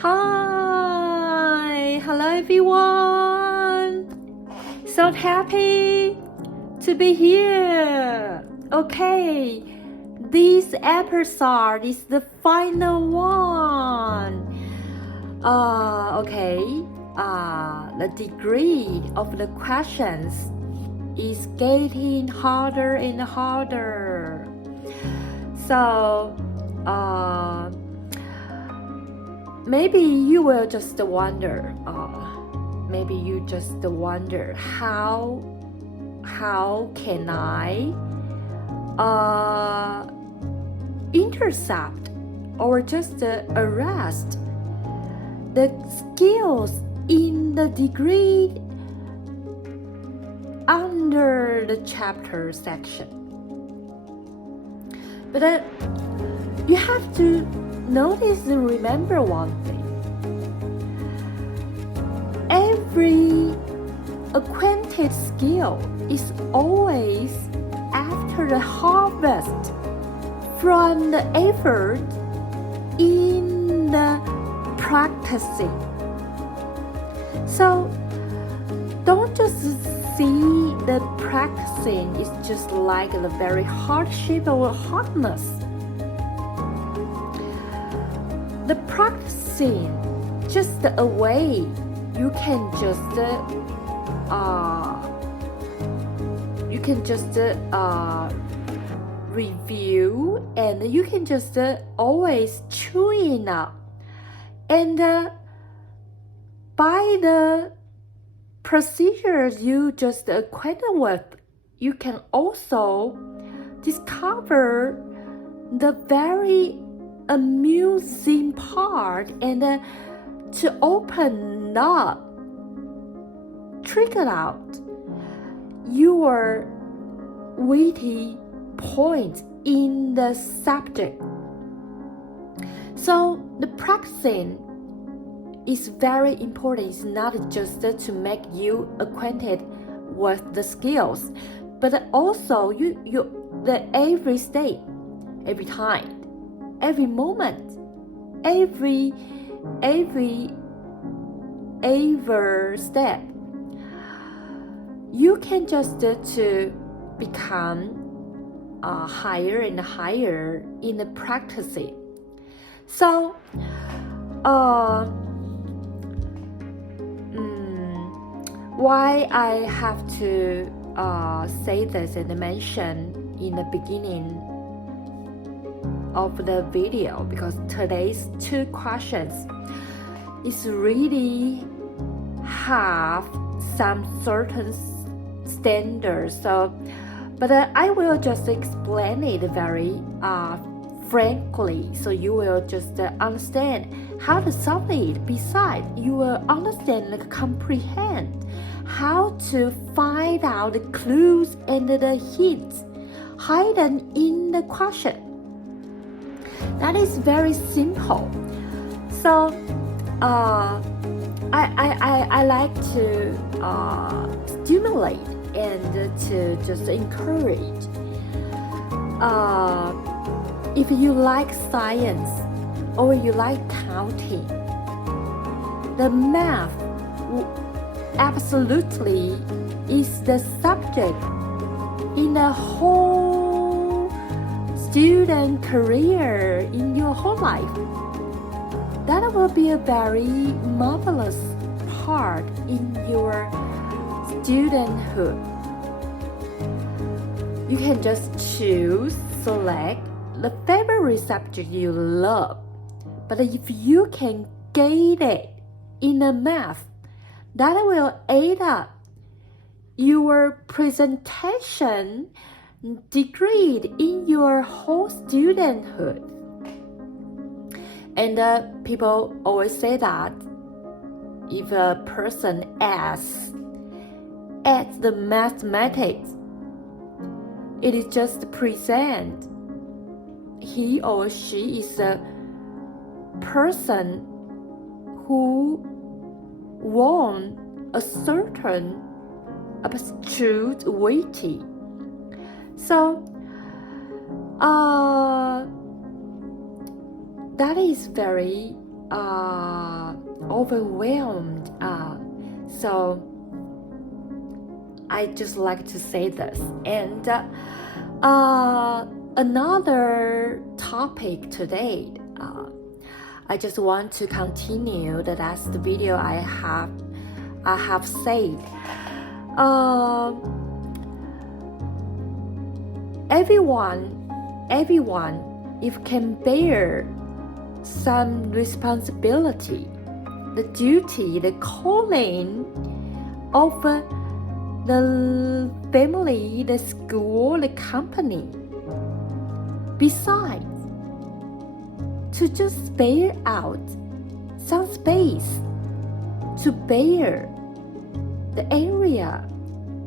Hi, hello everyone. So happy to be here. Okay, this episode is the final one. The degree of the questions is getting harder and harder. So, maybe you will just wonder, how can I intercept or just arrest the skills in the degree under the chapter section. But you have to notice and remember one thing. Every acquainted skill is always after the harvest from the effort in the practicing. So don't just see the practicing is just like the very hardship or hardness. The practicing just a way you can just review, and you can just always tune up, and by the procedures you just acquainted with, you can also discover the very amusing part, and to open up, trigger out your witty point in the subject. So the practicing is very important. It's not just to make you acquainted with the skills, but also the every state, every time, every moment, every step, you can just to become higher and higher in the practicing. So why I have to say this and mention in the beginning of the video, because today's two questions is really have some certain standards. So, but I will just explain it very frankly, so you will just understand how to solve it. Besides, you will understand and comprehend how to find out the clues and the hints hidden in the question. That is very simple. So I like to stimulate and to just encourage. If you like science or you like counting, the math absolutely is the subject in the whole student career in your whole life. That will be a very marvelous part in your studenthood. You can just select the favorite subject you love. But if you can get it in the math, that will aid up your presentation degree in your whole studenthood. And people always say that if a person adds the mathematics, it is just present he or she is a person who won a certain abstruse weighty. So that is very overwhelmed. So I just like to say this. And another topic today, I just want to continue the last video I have said. Everyone, if can bear some responsibility, the duty, the calling of the family, the school, the company. Besides, to just spare out some space to bear the area,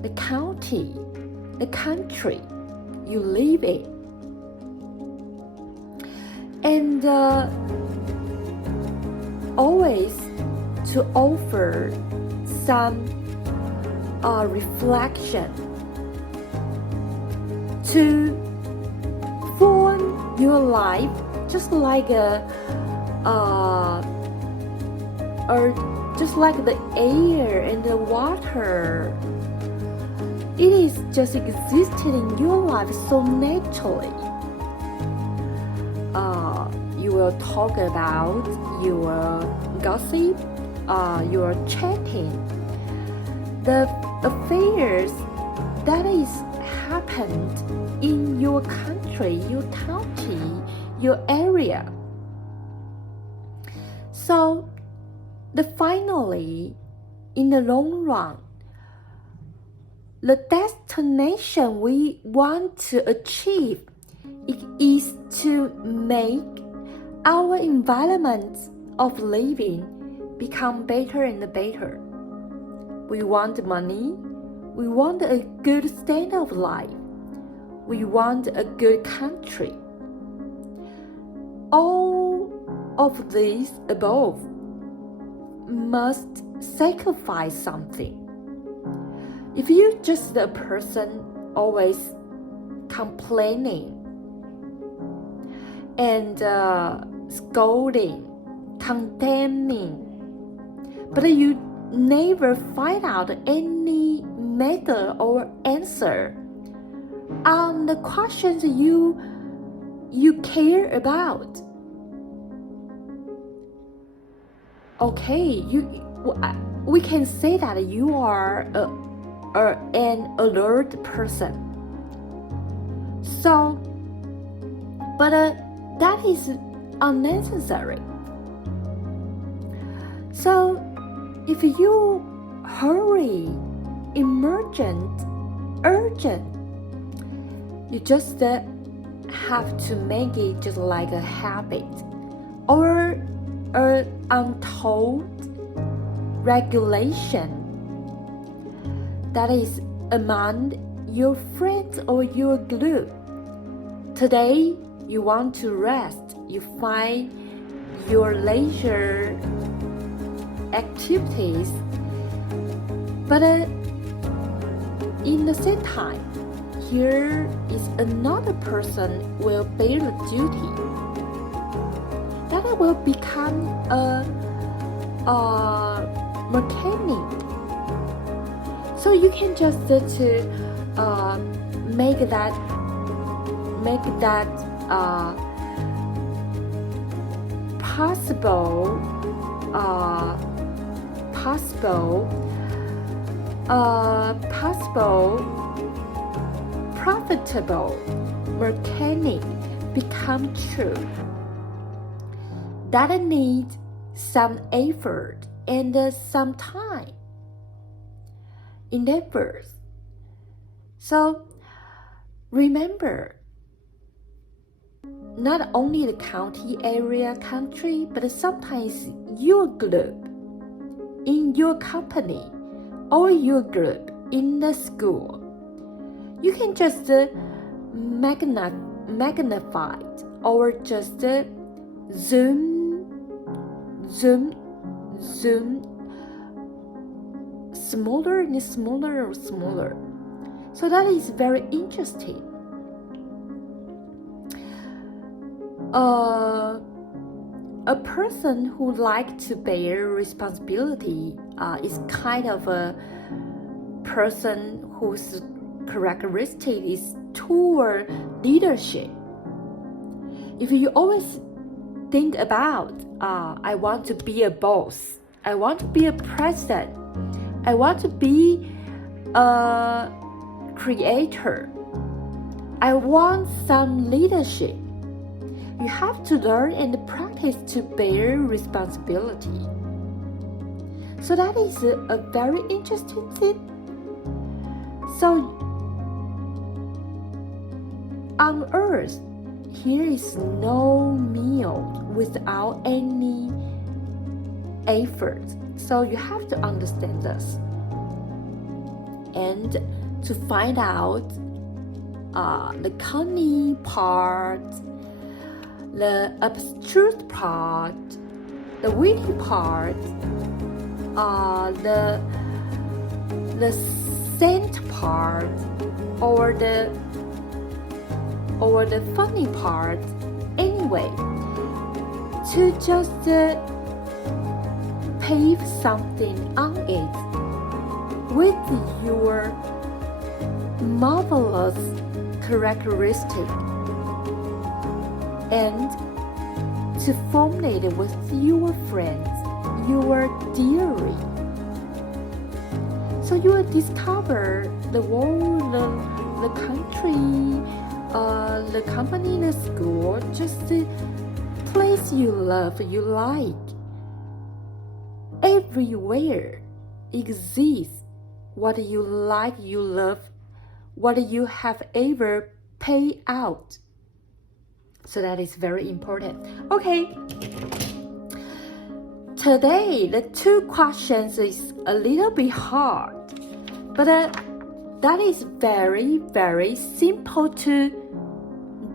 the county, the country you live in. And always to offer some reflection to form your life just like just like the air and the water. It is just existing in your life so naturally. You will talk about, you will gossip, you will chatting. The affairs that is happened in your country, your county, your area. So, finally, in the long run, the destination we want to achieve is to make our environment of living become better and better. We want money, we want a good standard of life, we want a good country. All of these above must sacrifice something. If you're just a person always complaining and scolding, condemning, but you never find out any method or answer on the questions you care about. Okay, we can say that you are an alert person. So, but that is unnecessary. So, if you hurry, emergent, urgent, you just have to make it just like a habit or an untold regulation that is among your friends or your group. Today, you want to rest, you find your leisure activities, but in the same time, here is another person will bear the duty that will become a mechanic. So you can just make that profitable mechanic become true. That needs some effort and some time, endeavors. So remember, not only the county, area, country, but sometimes your group in your company or your group in the school. You can just magnify it or just zoom smaller and smaller. So that is very interesting. a person who likes to bear responsibility is kind of a person whose characteristic is toward leadership. If you always think about, I want to be a boss, I want to be a president, I want to be a creator, I want some leadership, you have to learn and practice to bear responsibility. So that is a very interesting thing. So on earth, here is no meal without any effort. So you have to understand this. And to find out the funny part, the abstruse part, the witty part, the saint part, or the funny part, anyway, to just pave something on it with your marvelous characteristic and to formulate it with your friends, your dearie. So you will discover the world, the country, the company, the school, just the place you love, you like. Everywhere exists what you like, you love, what you have ever paid out. So that is very important. Okay. Today, the two questions is a little bit hard, but that is very, very simple to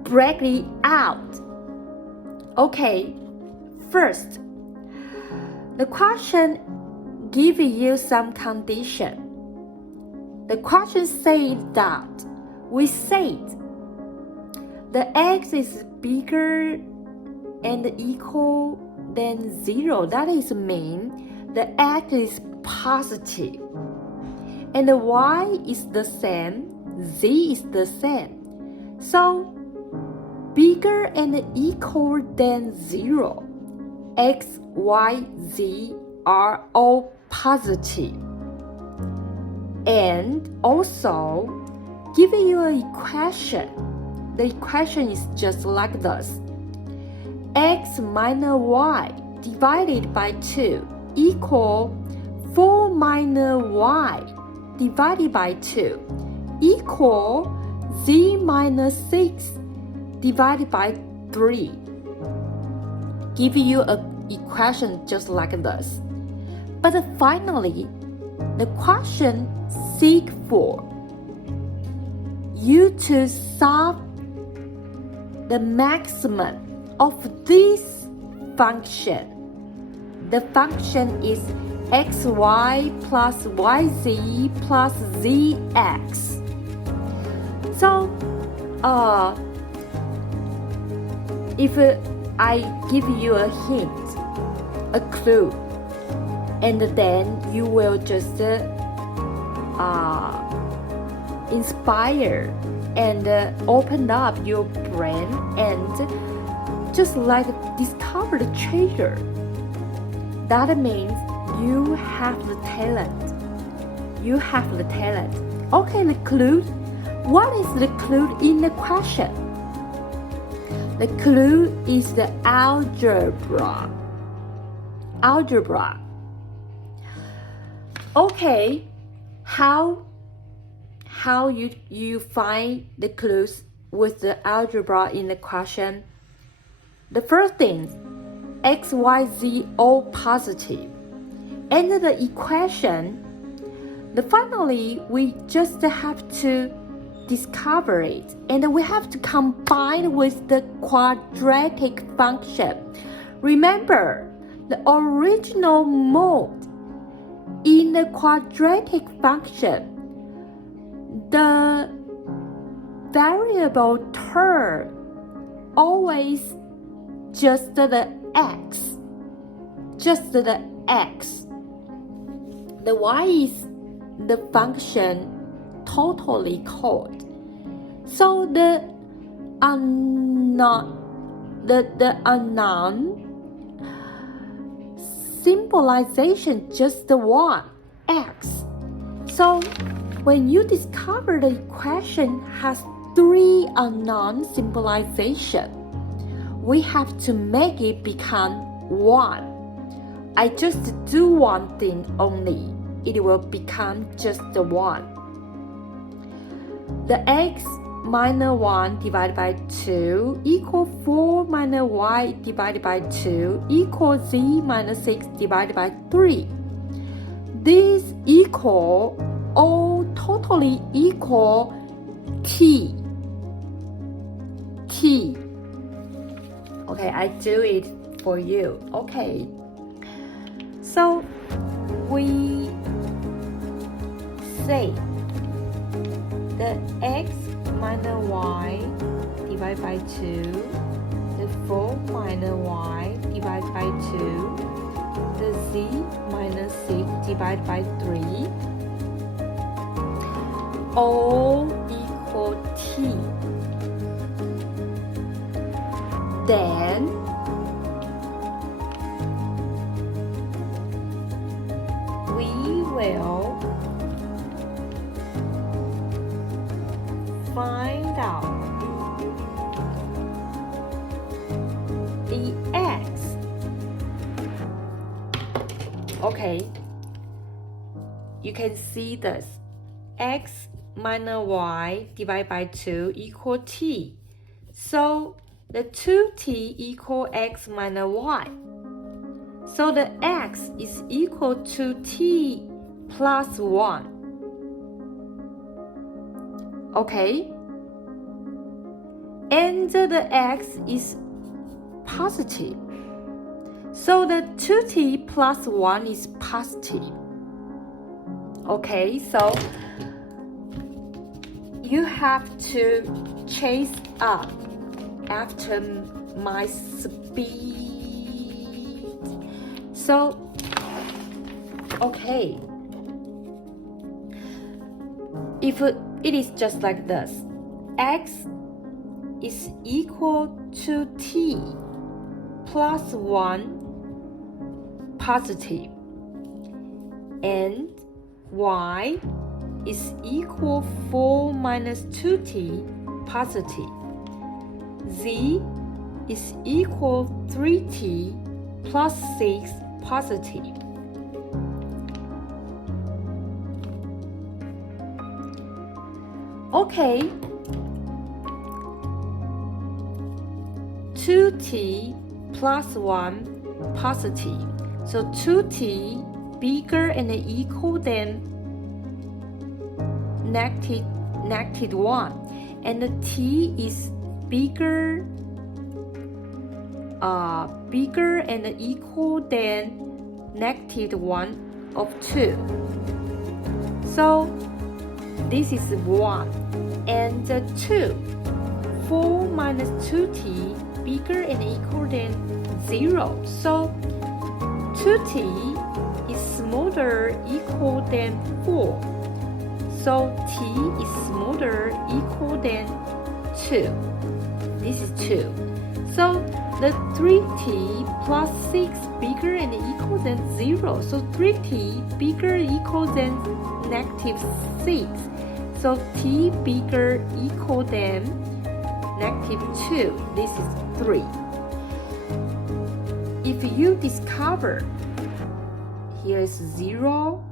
break it out. Okay, first, the question gives you some condition. The question says that we said the x is bigger and equal than 0. That is mean the x is positive. And the y is the same, z is the same. So, bigger and equal than 0. X, y, z are all positive. And also, give you an equation. The equation is just like this. X minus y divided by 2 equal 4 minus y divided by 2 equal z minus 6 divided by 3. Give you an equation just like this. But finally, the question seeks for you to solve the maximum of this function. The function is xy plus yz plus zx. So, if I give you a hint, a clue, and then you will just inspire and open up your brain and just like discover the treasure. That means you have the talent. You have the talent. Okay, the clue. What is the clue in the question? The clue is the algebra. Algebra. Okay, how you find the clues with the algebra in the question? The first thing, x, y, z all positive. And the equation, finally we just have to discover it, and we have to combine with the quadratic function. Remember, the original mode in the quadratic function, the variable term always just the x, just the x. The y is the function totally called. So the unknown symbolization just the one, x. So when you discover the equation has three unknown symbolization, we have to make it become one. I just do one thing only. It will become just the one. The x minus 1 divided by 2 equal 4 minus y divided by 2 equal z minus 6 divided by 3. These equal all totally equal t. Okay, I do it for you. Okay. So we say the x minus y divided by 2, the 4 minus y divided by 2, the z minus 6 divided by 3, all equal t. Then we will find out the x. Okay, you can see this. X minus y divided by 2 equal t. So the 2t equal x minus y. So the x is equal to t plus 1. Okay? And the x is positive. So the 2t plus 1 is positive. Okay, so you have to chase up after my speed. So, okay. If it is just like this, x is equal to t plus 1 positive, and y is equal 4 minus 2t positive. Z is equal 3t plus 6 positive. Okay, 2t plus 1 positive. So 2t bigger and equal than negative 1, and the t is bigger and equal than negative 1 of 2. So this is 1 and 2. 4 minus 2t bigger and equal than 0. So 2t is smaller equal than 4. So t is smaller equal than 2. This is 2. So the 3t plus 6 bigger and equal than 0. So 3t bigger equal than negative 6. So t bigger equal than negative 2. This is 3. If you discover here is 0,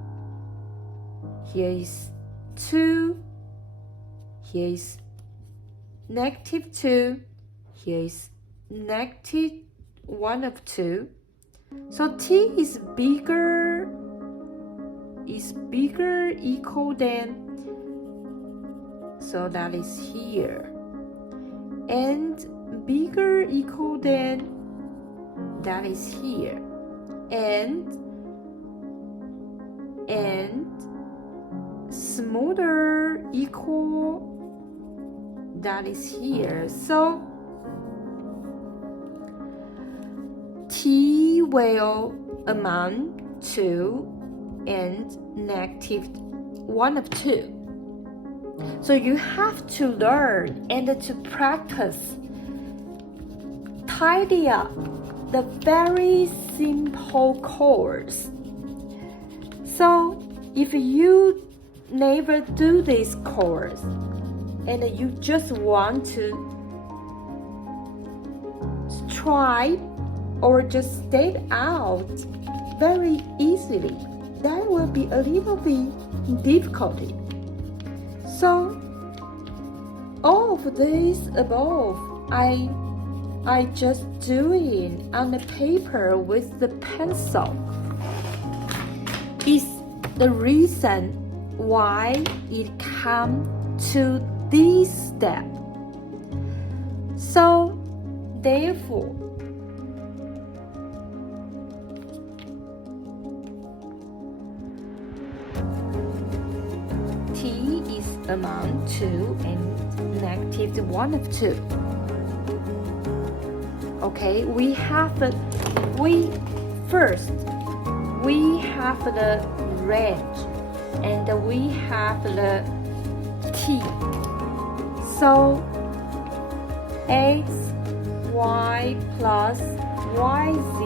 here is 2, here is negative 2, here is negative 1 of 2. So t is bigger equal than, so that is here, and bigger equal than, that is here, and smaller equal, that is here. So t t will amount to and negative 1 of 2. So you have to learn and to practice. Tidy up the very simple course. So if you never do this course and you just want to try or just state out very easily, that will be a little bit difficulty. So all of this above, I just doing on the paper with the pencil is the reason why it come to this step. So therefore, t is amount to and negative 1 of 2. Okay, we have the range and we have the t. So x y plus yz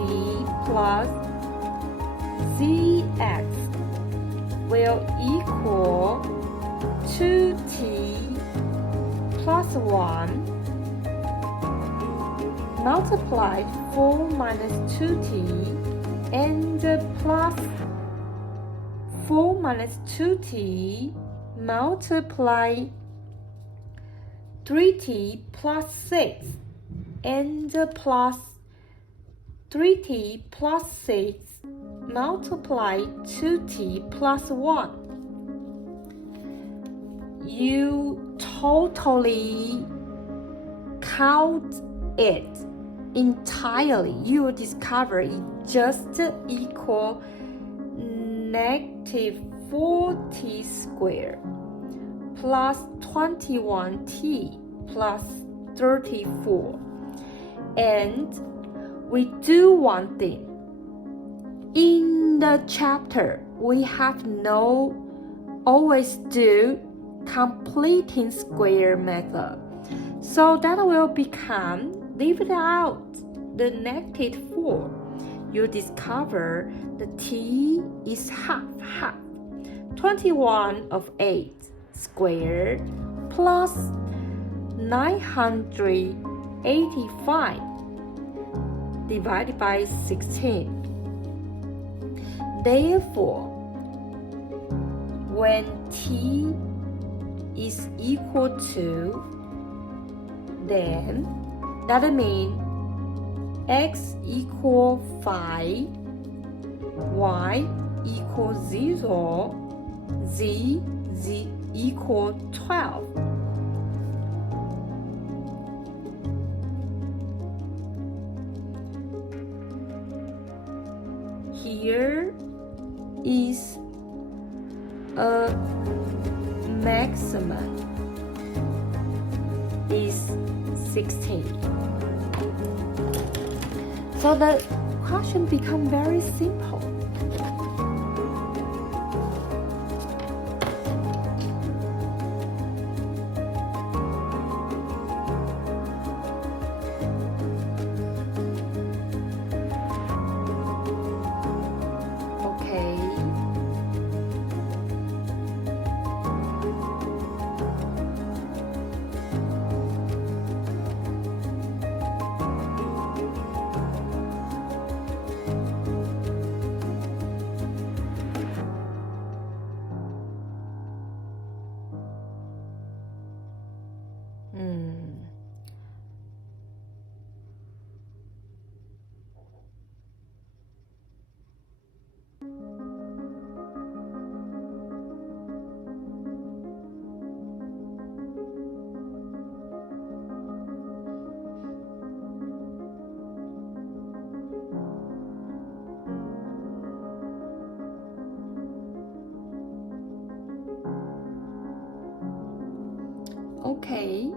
plus zx will equal 2t plus 1 multiplied 4 minus 2t and plus 4 minus 2t multiply 3t plus 6 and plus 3t plus 6 multiply 2t plus 1. You totally count it entirely, you will discover it just equal negative 4t squared plus 21t plus 34. And we do one thing. In the chapter, we have no always do completing square method. So that will become, leave it out, the negative 4. You discover the t is half. 21 of 8 squared plus 985 divided by 16. Therefore, when t is equal to, then that means x equal 5, y equal 0, z equal 12. Here is a maximum is 16. So the question becomes very simple. Okay.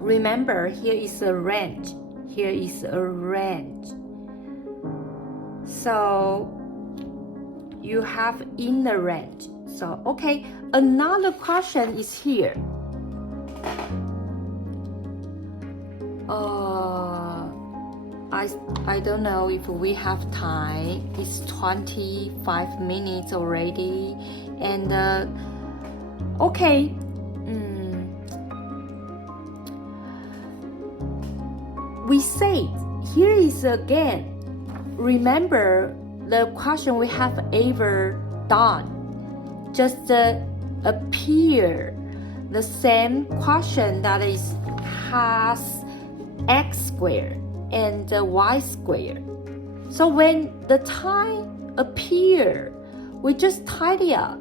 Remember, here is a range. Here is a range. So you have in the range. So okay, another question is here. I don't know if we have time. It's 25 minutes already, and okay. We said here is again. Remember the question we have ever done. Just appear the same question that is has x squared and y squared. So when the time appear, we just tidy up.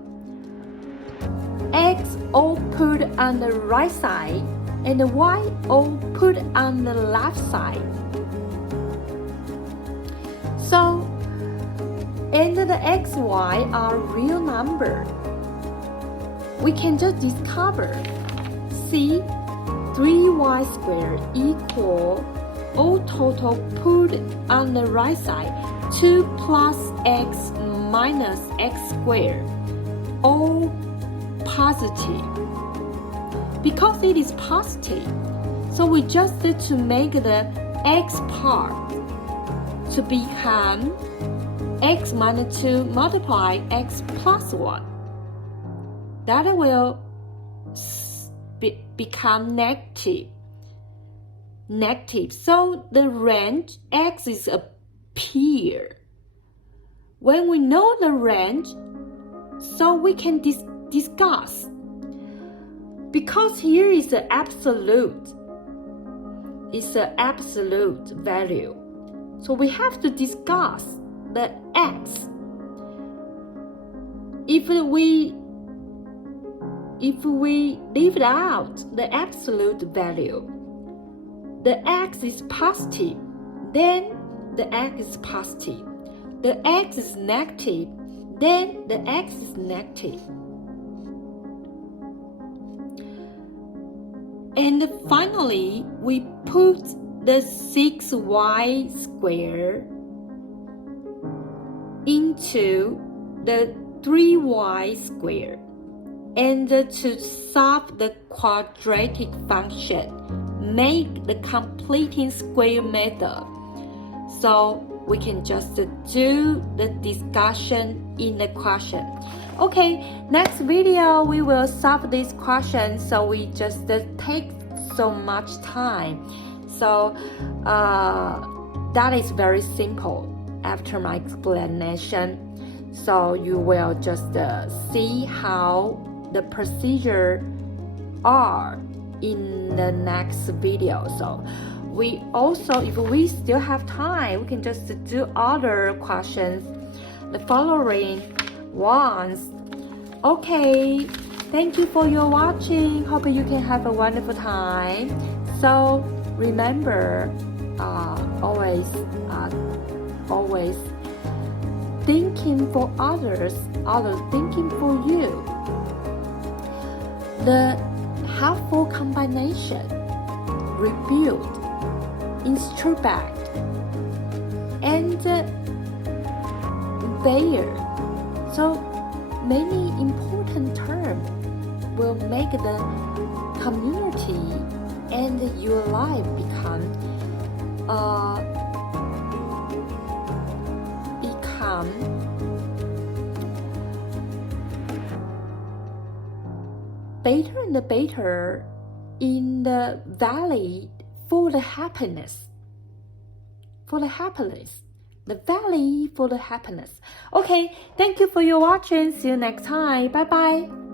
X all put on the right side and the y all put on the left side. So, and the x, y are real number. We can just discover. See, 3y squared equal all total put on the right side 2 plus x minus x squared, all positive. Because it is positive, so we just need to make the x part to become x minus 2 multiply x plus 1. That will become negative. So the range x is appear. When we know the range, so we can discuss. Because here is the absolute. It's an absolute value. So we have to discuss the x. If we leave out the absolute value, the x is positive, then the x is positive. The x is negative, then the x is negative. And finally, we put the 6y squared into the 3y squared. And to solve the quadratic function, make the completing square method. So we can just do the discussion in the question. Okay, next video we will solve this question, so we just take so much time. So that is very simple after my explanation. So you will just see how the procedure are in the next video. So we also, if we still have time, we can just do other questions, the following ones. Okay, thank you for your watching. Hope you can have a wonderful time. So remember, always thinking for others thinking for you. The helpful combination, rebuild, instruct, and bear. So many important terms will make the community and your life become better and better in the valley for the happiness. The valley for the happiness. Okay, thank you for your watching. See you next time. Bye bye.